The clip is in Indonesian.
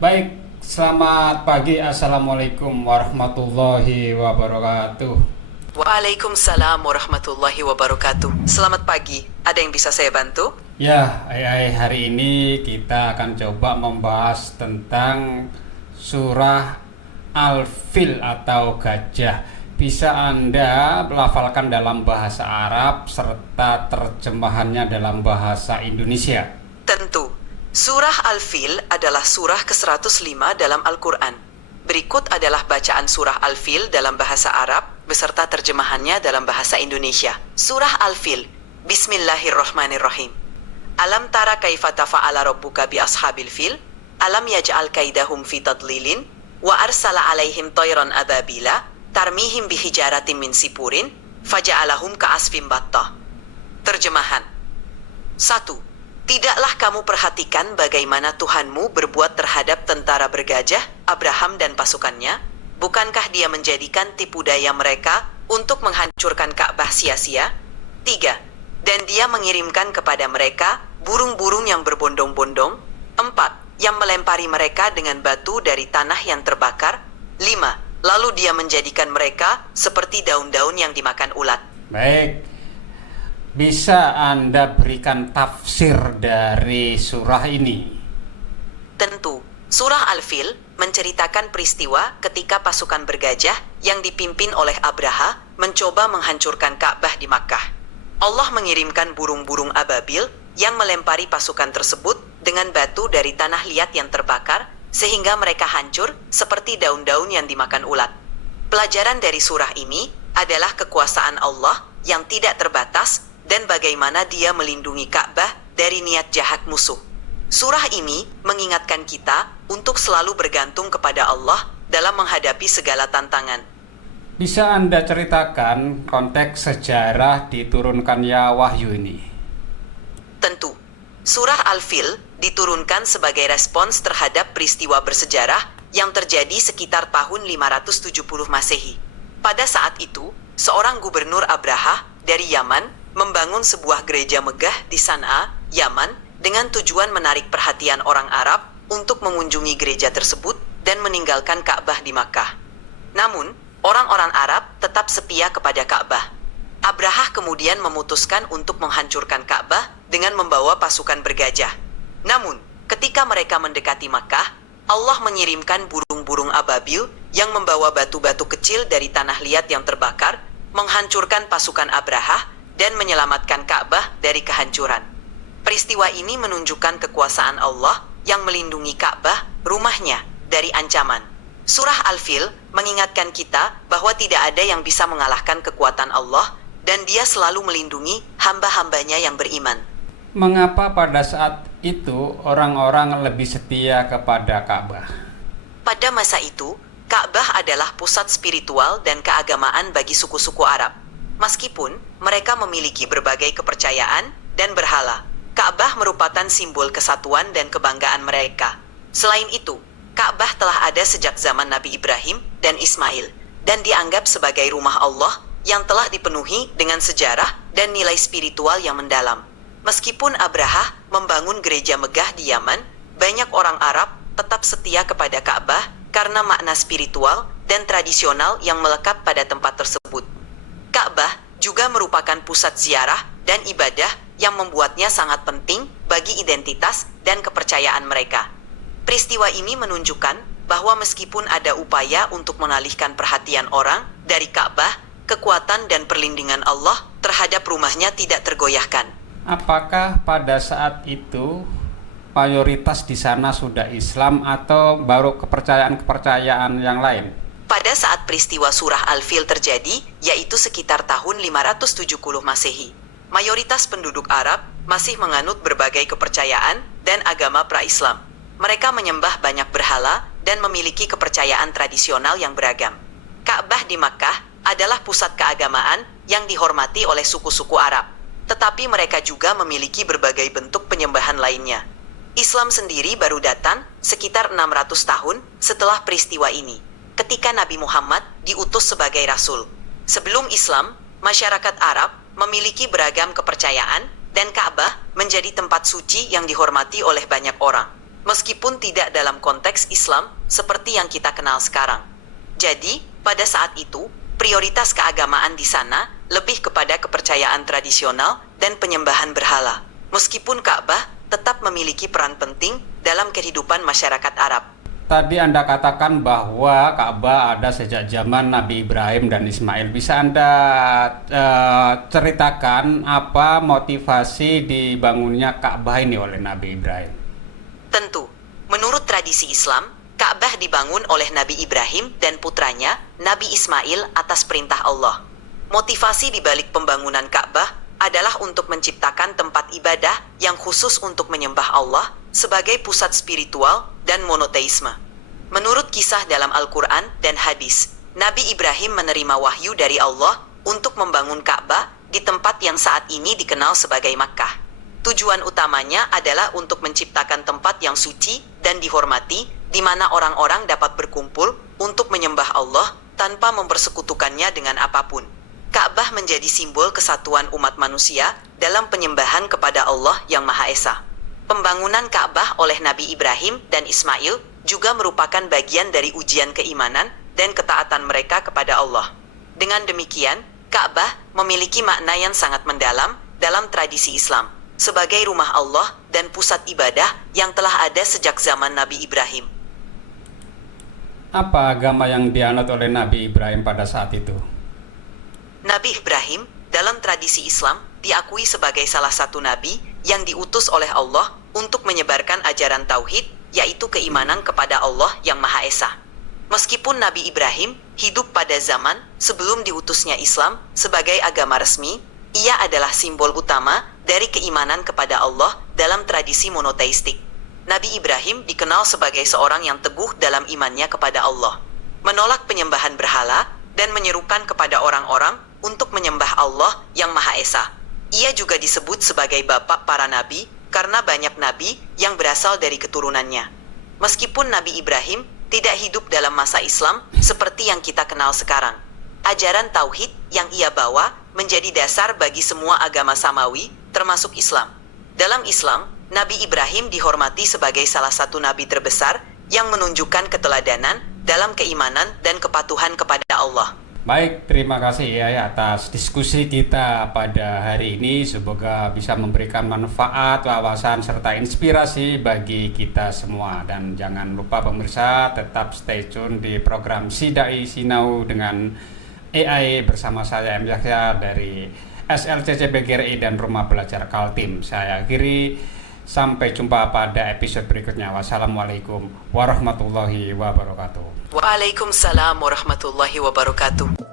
Baik, selamat pagi. Assalamualaikum warahmatullahi wabarakatuh. Waalaikumsalam warahmatullahi wabarakatuh. Selamat pagi. Ada yang bisa saya bantu? Ya, hari ini kita akan coba membahas tentang surah Al-Fil atau gajah. Bisa Anda melafalkan dalam bahasa Arab serta terjemahannya dalam bahasa Indonesia? Tentu. Surah Al-Fil adalah surah ke-105 dalam Al-Quran. Berikut adalah bacaan surah Al-Fil dalam bahasa Arab beserta terjemahannya dalam bahasa Indonesia. Surah Al-Fil. Bismillahirrahmanirrahim. Alam tara kaifa tafa'ala rabbuka bi ashabil fil? Alam yaj'al kaidahum fi tadlilin? Wa arsala alaihim tayran ababila tarmihim bihijaratin min sipurin faja'alahum ka'asfim battah. Terjemahan. 1. Tidaklah kamu perhatikan bagaimana Tuhanmu berbuat terhadap tentara bergajah, Abraham dan pasukannya? Bukankah dia menjadikan tipu daya mereka untuk menghancurkan Ka'bah sia-sia? 3. Dan dia mengirimkan kepada mereka burung-burung yang berbondong-bondong. 4. Yang melempari mereka dengan batu dari tanah yang terbakar. 5. Lalu dia menjadikan mereka seperti daun-daun yang dimakan ulat. Baik, bisa Anda berikan tafsir dari surah ini? Tentu, surah Al-Fil menceritakan peristiwa ketika pasukan bergajah yang dipimpin oleh Abraha mencoba menghancurkan Ka'bah di Makkah. Allah mengirimkan burung-burung ababil yang melempari pasukan tersebut dengan batu dari tanah liat yang terbakar sehingga mereka hancur seperti daun-daun yang dimakan ulat. Pelajaran dari surah ini adalah kekuasaan Allah yang tidak terbatas dan bagaimana dia melindungi Ka'bah dari niat jahat musuh. Surah ini mengingatkan kita untuk selalu bergantung kepada Allah dalam menghadapi segala tantangan. Bisa Anda ceritakan konteks sejarah diturunkannya wahyu ini? Tentu, surah Al-Fil diturunkan sebagai respons terhadap peristiwa bersejarah yang terjadi sekitar tahun 570 Masehi. Pada saat itu, seorang gubernur Abraha dari Yaman membangun sebuah gereja megah di San'a, Yaman, dengan tujuan menarik perhatian orang Arab untuk mengunjungi gereja tersebut dan meninggalkan Ka'bah di Makkah. Namun, orang-orang Arab tetap setia kepada Ka'bah. Abraha kemudian memutuskan untuk menghancurkan Ka'bah dengan membawa pasukan bergajah. Namun, ketika mereka mendekati Makkah, Allah mengirimkan burung-burung ababil yang membawa batu-batu kecil dari tanah liat yang terbakar, menghancurkan pasukan Abraha dan menyelamatkan Ka'bah dari kehancuran. Peristiwa ini menunjukkan kekuasaan Allah yang melindungi Ka'bah, rumahnya, dari ancaman. Surah Al-Fil mengingatkan kita bahwa tidak ada yang bisa mengalahkan kekuatan Allah dan dia selalu melindungi hamba-hambanya yang beriman. Mengapa pada saat itu orang-orang lebih setia kepada Ka'bah? Pada masa itu, Ka'bah adalah pusat spiritual dan keagamaan bagi suku-suku Arab. Meskipun mereka memiliki berbagai kepercayaan dan berhala, Ka'bah merupakan simbol kesatuan dan kebanggaan mereka. Selain itu, Ka'bah telah ada sejak zaman Nabi Ibrahim dan Ismail, dan dianggap sebagai rumah Allah yang telah dipenuhi dengan sejarah dan nilai spiritual yang mendalam. Meskipun Abraha membangun gereja megah di Yaman, banyak orang Arab tetap setia kepada Ka'bah karena makna spiritual dan tradisional yang melekat pada tempat tersebut. Ka'bah juga merupakan pusat ziarah dan ibadah yang membuatnya sangat penting bagi identitas dan kepercayaan mereka. Peristiwa ini menunjukkan bahwa meskipun ada upaya untuk mengalihkan perhatian orang dari Ka'bah, kekuatan dan perlindungan Allah terhadap rumahnya tidak tergoyahkan. Apakah pada saat itu mayoritas di sana sudah Islam atau baru kepercayaan-kepercayaan yang lain? Pada saat peristiwa surah Al-Fil terjadi, yaitu sekitar tahun 570 Masehi, mayoritas penduduk Arab masih menganut berbagai kepercayaan dan agama pra-Islam. Mereka menyembah banyak berhala dan memiliki kepercayaan tradisional yang beragam. Ka'bah di Makkah adalah pusat keagamaan yang dihormati oleh suku-suku Arab, tetapi mereka juga memiliki berbagai bentuk penyembahan lainnya. Islam sendiri baru datang sekitar 600 tahun setelah peristiwa ini, ketika Nabi Muhammad diutus sebagai Rasul. Sebelum Islam, masyarakat Arab memiliki beragam kepercayaan dan Ka'bah menjadi tempat suci yang dihormati oleh banyak orang. meskipun tidak dalam konteks Islam seperti yang kita kenal sekarang. Jadi, pada saat itu, prioritas keagamaan di sana lebih kepada kepercayaan tradisional dan penyembahan berhala. Meskipun Ka'bah tetap memiliki peran penting dalam kehidupan masyarakat Arab. Tadi Anda katakan bahwa Ka'bah ada sejak zaman Nabi Ibrahim dan Ismail. Bisa Anda ceritakan apa motivasi dibangunnya Ka'bah ini oleh Nabi Ibrahim? Tentu, menurut tradisi Islam, Ka'bah dibangun oleh Nabi Ibrahim dan putranya, Nabi Ismail atas perintah Allah. Motivasi di balik pembangunan Ka'bah adalah untuk menciptakan tempat ibadah yang khusus untuk menyembah Allah sebagai pusat spiritual dan monoteisme. Menurut kisah dalam Al-Quran dan hadis, Nabi Ibrahim menerima wahyu dari Allah untuk membangun Ka'bah di tempat yang saat ini dikenal sebagai Makkah. Tujuan utamanya adalah untuk menciptakan tempat yang suci dan dihormati, di mana orang-orang dapat berkumpul untuk menyembah Allah tanpa mempersekutukannya dengan apapun. Ka'bah menjadi simbol kesatuan umat manusia dalam penyembahan kepada Allah yang Maha Esa. Pembangunan Ka'bah oleh Nabi Ibrahim dan Ismail juga merupakan bagian dari ujian keimanan dan ketaatan mereka kepada Allah. Dengan demikian, Ka'bah memiliki makna yang sangat mendalam dalam tradisi Islam, sebagai rumah Allah dan pusat ibadah yang telah ada sejak zaman Nabi Ibrahim. Apa agama yang dianut oleh Nabi Ibrahim pada saat itu? Nabi Ibrahim dalam tradisi Islam diakui sebagai salah satu nabi yang diutus oleh Allah untuk menyebarkan ajaran tauhid, yaitu keimanan kepada Allah yang Maha Esa. Meskipun Nabi Ibrahim hidup pada zaman sebelum diutusnya Islam sebagai agama resmi, ia adalah simbol utama dari keimanan kepada Allah dalam tradisi monoteistik. Nabi Ibrahim dikenal sebagai seorang yang teguh dalam imannya kepada Allah, menolak penyembahan berhala, dan menyerukan kepada orang-orang untuk menyembah Allah yang Maha Esa. Ia juga disebut sebagai bapak para nabi karena banyak nabi yang berasal dari keturunannya. Meskipun Nabi Ibrahim tidak hidup dalam masa Islam seperti yang kita kenal sekarang, ajaran tauhid yang ia bawa menjadi dasar bagi semua agama samawi, termasuk Islam. Dalam Islam, Nabi Ibrahim dihormati sebagai salah satu nabi terbesar yang menunjukkan keteladanan dalam keimanan dan kepatuhan kepada Allah. Baik, terima kasih ya atas diskusi kita pada hari ini. Semoga bisa memberikan manfaat, wawasan, serta inspirasi bagi kita semua. Dan jangan lupa pemirsa tetap stay tune di program Sidai Sinau dengan AI bersama saya M. Yahya dari SLCCB GRI dan Rumah Belajar Kaltim. Saya akhiri, sampai jumpa pada episode berikutnya. Wassalamualaikum warahmatullahi wabarakatuh. Waalaikumsalam warahmatullahi wabarakatuh.